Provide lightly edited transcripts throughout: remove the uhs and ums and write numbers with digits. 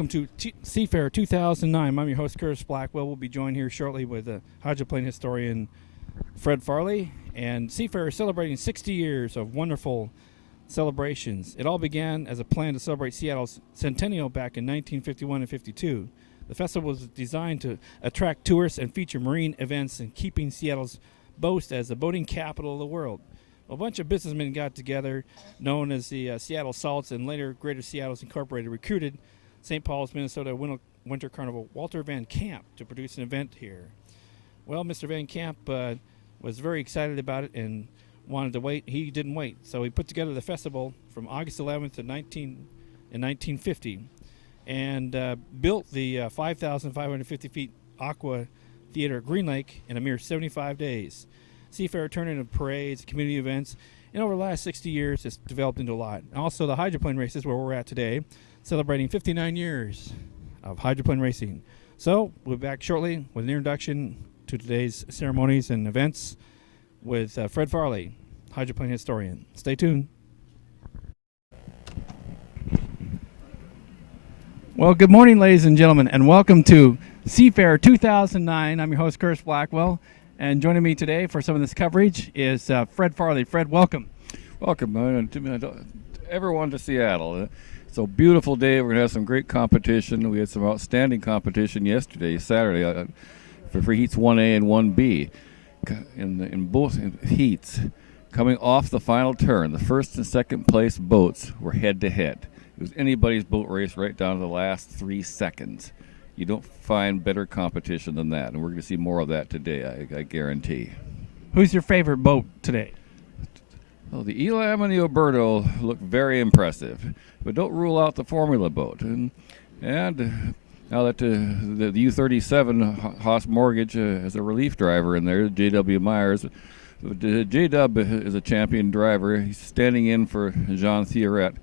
Welcome to Seafair 2009. I'm your host, Curtis Blackwell. We'll be joined here shortly with hydroplane historian Fred Farley. And Seafair is celebrating 60 years of wonderful celebrations. It all began as a plan to celebrate Seattle's centennial back in 1951 and 52. The festival was designed to attract tourists and feature marine events and keeping Seattle's boast as the boating capital of the world. A bunch of businessmen got together, known as the Seattle Salts, and later Greater Seattle's Incorporated, recruited St. Paul's, Minnesota Winter Carnival Walter Van Camp to produce an event here. Well, Mr. Van Camp was very excited about it and wanted to wait. He didn't wait, so he put together the festival from August 11th in 1950 and built the 5,550 feet Aqua Theater at Green Lake in a mere 75 days. Seafair turned into parades, community events, and over the last 60 years, it's developed into a lot. Also, the hydroplane races, where we're at today, celebrating 59 years of hydroplane racing. So, we'll be back shortly with an introduction to today's ceremonies and events with Fred Farley, hydroplane historian. Stay tuned. Well, good morning, ladies and gentlemen, and welcome to Seafair 2009. I'm your host, Curtis Blackwell. And joining me today for some of this coverage is Fred Farley. Fred, welcome. Welcome everyone to Seattle. It's a beautiful day. We're going to have some great competition. We had some outstanding competition yesterday, Saturday, for heats 1A and 1B. In both heats, coming off the final turn, the first and second place boats were head-to-head. It was anybody's boat race right down to the last 3 seconds. You don't find better competition than that, and we're going to see more of that today, I guarantee. Who's your favorite boat today? Well, the Elam and the Oberto look very impressive, but don't rule out the Formula boat. And now that the U-37 Haas Mortgage has a relief driver in there, J.W. Myers, J-Dub is a champion driver. He's standing in for Jean Thierret,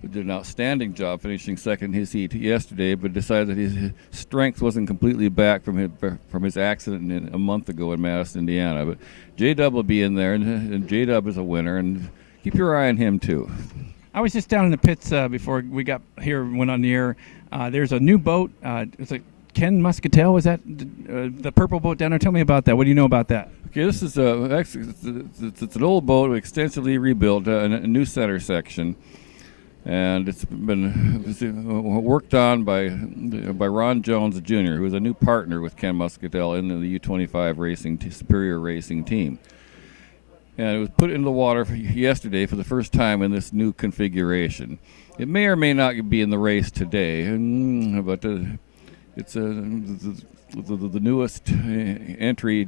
who did an outstanding job finishing second in his heat yesterday, but decided that his strength wasn't completely back from his accident a month ago in Madison, Indiana. But J-Dub will be in there, and J-Dub is a winner, and keep your eye on him too. I was just down in the pits before we got here, went on the air. There's a new boat. It's a Ken Muscatel. Was that the purple boat down there? Tell me about that. What do you know about that? Okay, this is actually it's an old boat, extensively rebuilt, a new center section. And it's been worked on by Ron Jones Jr., who is a new partner with Ken Muscatel in the U-25 Superior Racing team. And it was put into the water yesterday for the first time in this new configuration. It may or may not be in the race today, but it's the newest entry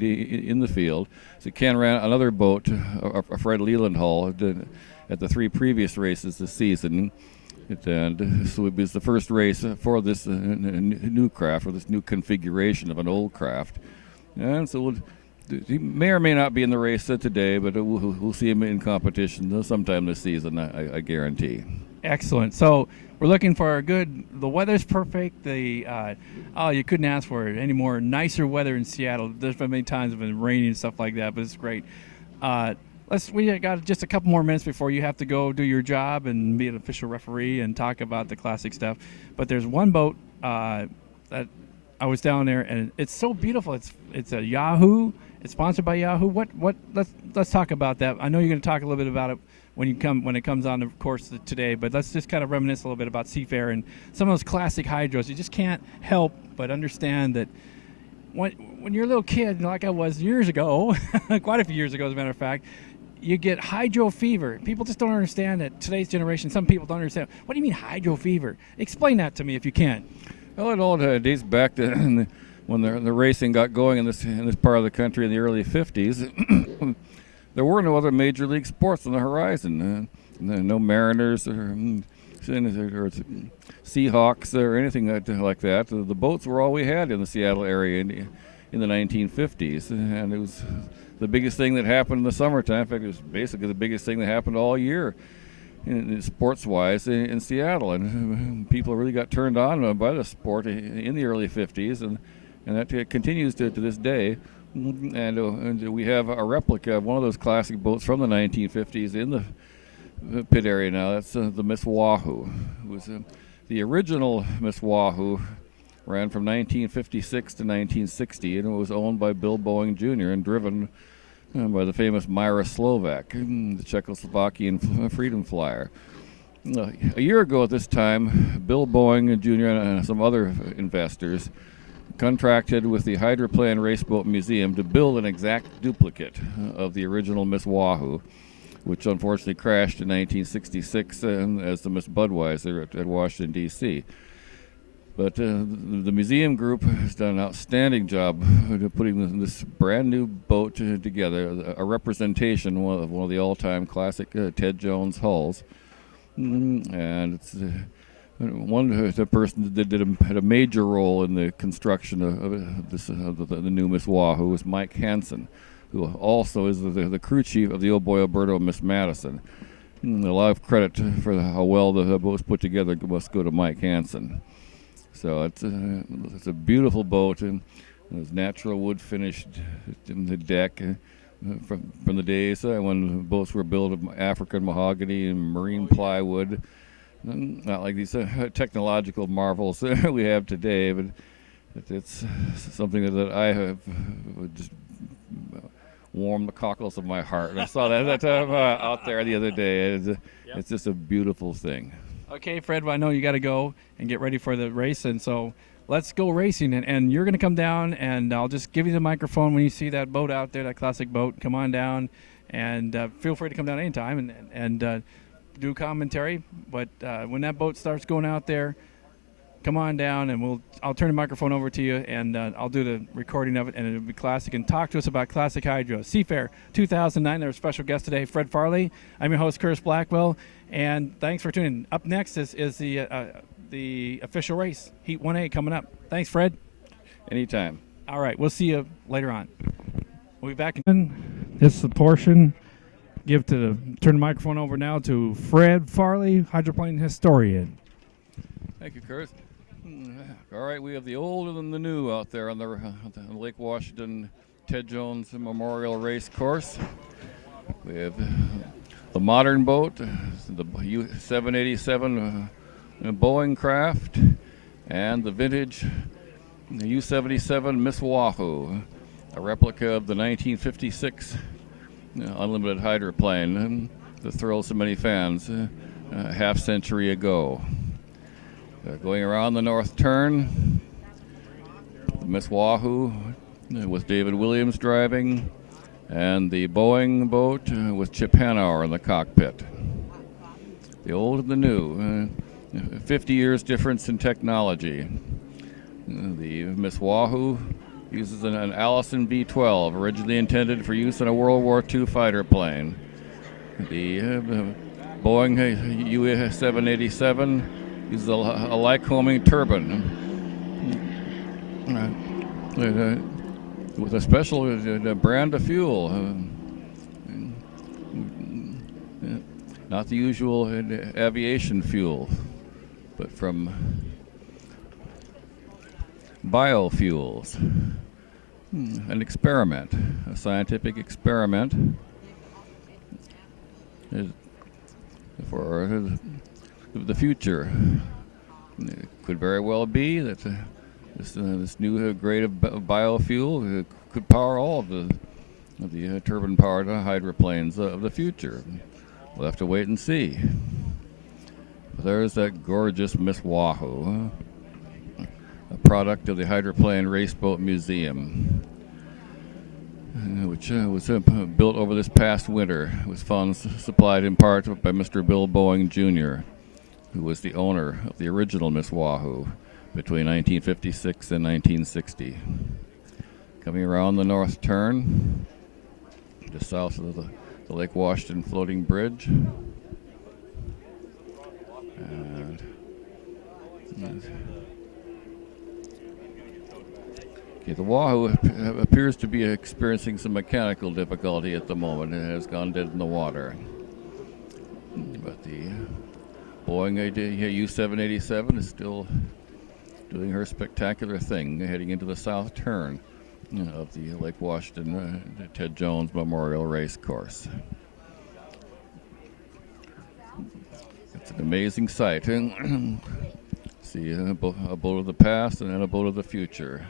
in the field. So Ken ran another boat, a Fred Leland hull, at the 3 previous races this season. And so it was the first race for this new craft, or this new configuration of an old craft. And so he may or may not be in the race today, but we'll see him in competition sometime this season, I guarantee. Excellent. So we're looking for the weather's perfect. You couldn't ask for it any more nicer weather in Seattle. There's been many times it's been raining and stuff like that, but it's great. We got just a couple more minutes before you have to go do your job and be an official referee and talk about the classic stuff. But there's one boat that I was down there, and it's so beautiful. It's a Yahoo. It's sponsored by Yahoo. Let's talk about that. I know you're going to talk a little bit about it when it comes on, of course, today. But let's just kind of reminisce a little bit about Seafair and some of those classic hydros. You just can't help but understand that when you're a little kid, like I was years ago, quite a few years ago, as a matter of fact, you get hydro fever. People just don't understand it. Today's generation, some people don't understand. What do you mean hydro fever? Explain that to me if you can. Well, it all dates back to when the racing got going in this part of the country in the early 50s. There were no other major league sports on the horizon. No Mariners or Seahawks or anything like that. The boats were all we had in the Seattle area in the 1950s, and it was the biggest thing that happened in the summertime. In fact, it was basically the biggest thing that happened all year, sports-wise, in Seattle. And people really got turned on by the sport in the early 50s, and that continues to this day. And we have a replica of one of those classic boats from the 1950s in the pit area now. That's the Miss Wahoo. It was The original Miss Wahoo ran from 1956 to 1960, and it was owned by Bill Boeing Jr. and driven by the famous Myra Slovak, the Czechoslovakian freedom flyer. A year ago at this time, Bill Boeing Jr. and some other investors contracted with the Hydroplane Raceboat Museum to build an exact duplicate of the original Miss Wahoo, which unfortunately crashed in 1966 as the Miss Budweiser at Washington, D.C. But the museum group has done an outstanding job putting this brand new boat together, a representation of one of the all-time classic Ted Jones hulls. And it's the person that had a major role in the construction of the new Miss Wahoo was Mike Hansen, who also is the crew chief of the Old Boy Alberto Miss Madison. A lot of credit for how well the boat was put together must go to Mike Hansen. So it's a beautiful boat, and there's natural wood finished in the deck from the days when boats were built of African mahogany and marine plywood. Not like these technological marvels we have today, but it's something that I have just warmed the cockles of my heart. And I saw that out there the other day. It's just a beautiful thing. Okay, Fred, well, I know you got to go and get ready for the race, and so let's go racing. And you're going to come down, and I'll just give you the microphone when you see that boat out there, that classic boat. Come on down, and feel free to come down anytime and do commentary. But when that boat starts going out there, come on down, and I'll turn the microphone over to you, and I'll do the recording of it, and it'll be classic. And talk to us about Classic Hydro. Seafair 2009, there's a special guest today, Fred Farley. I'm your host, Curtis Blackwell, and thanks for tuning in. Up next is the official race, Heat 1A, coming up. Thanks, Fred. Anytime. All right, we'll see you later on. We'll be back. This is the portion. Turn the microphone over now to Fred Farley, hydroplane historian. Thank you, Curtis. All right, we have the old and the new out there on the Lake Washington Ted Jones Memorial Race Course. We have the modern boat, the U-787 Boeing craft, and the vintage U-77 Miss Wahoo, a replica of the 1956 unlimited hydroplane that thrilled so many fans a half century ago. Going around the north turn, the Miss Wahoo with David Williams driving, and the Boeing boat with Chip Hanauer in the cockpit. The old and the new, 50 years difference in technology. The Miss Wahoo uses an Allison B-12, originally intended for use in a World War II fighter plane. The Boeing U-787 uses a Lycoming turbine with a special brand of fuel. Not the usual aviation fuel, but from biofuels. An experiment, a scientific experiment for the future. It could very well be that this new grade of biofuel could power all of the turbine-powered hydroplanes of the future. We'll have to wait and see. But there's that gorgeous Miss Wahoo, a product of the Hydroplane Raceboat Museum, which was built over this past winter with funds supplied in part by Mr. Bill Boeing Jr., who was the owner of the original Miss Wahoo between 1956 and 1960. Coming around the north turn, just south of the Lake Washington floating bridge. The Wahoo appears to be experiencing some mechanical difficulty at the moment. It has gone dead in the water. But the Boeing U-787 is still doing her spectacular thing, heading into the south turn of the Lake Washington Ted Jones Memorial Race Course. It's an amazing sight. See a boat of the past and then a boat of the future.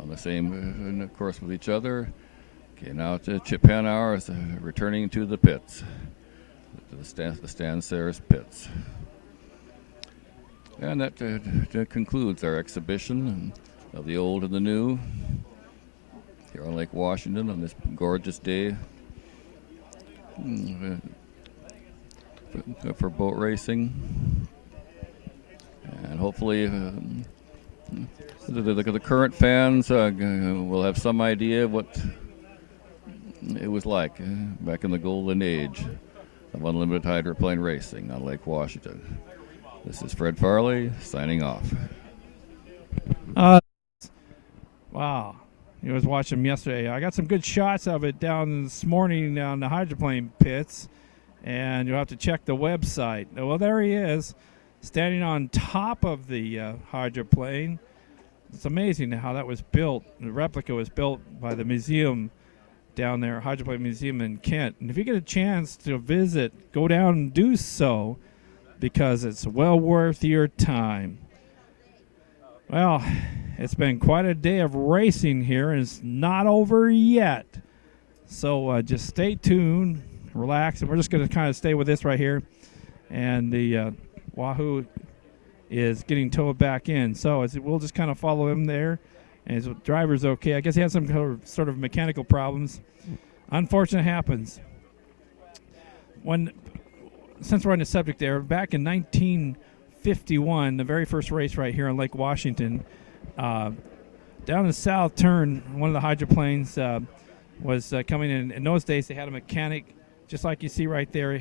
On the same course with each other. Okay, now to Chip Hanauer is returning to the pits, to the Stan Sayers pits. And that concludes our exhibition of the old and the new here on Lake Washington on this gorgeous day for boat racing. And hopefully the current fans will have some idea of what it was like back in the golden age of unlimited hydroplane racing on Lake Washington. This is Fred Farley signing off. Wow. I was watching them yesterday. I got some good shots of it down this morning on the hydroplane pits, and you'll have to check the website. Well, there he is, standing on top of the hydroplane. It's amazing how that was built. The replica was built by the museum down there, Hydroplane Museum in Kent. And if you get a chance to visit, go down and do so, because it's well worth your time. Well, it's been quite a day of racing here, and it's not over yet. So just stay tuned, relax, and we're just going to kind of stay with this right here. And the Wahoo is getting towed back in. So we'll just kind of follow him there. And his driver's okay. I guess he had some sort of mechanical problems. Unfortunate happens. Since we're on the subject there, back in 1951, the very first race right here on Lake Washington, down the south turn, one of the hydroplanes was coming in. In those days, they had a mechanic, just like you see right there.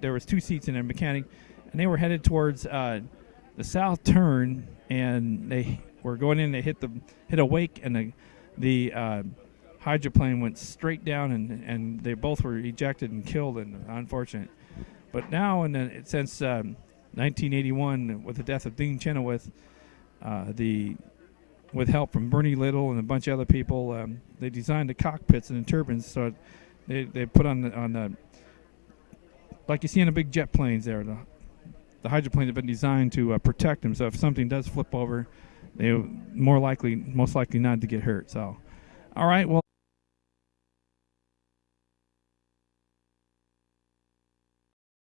There was 2 seats in there, mechanic, and they were headed towards the south turn, and they were going in. They hit a wake, and the hydroplane went straight down, and they both were ejected and killed, and unfortunate. But now, since 1981, with the death of Dean Chenoweth, with help from Bernie Little and a bunch of other people, they designed the cockpits and the turbines. So they put on the like you see in the big jet planes there. The hydroplanes have been designed to protect them. So if something does flip over, they most likely not to get hurt. So, all right, well.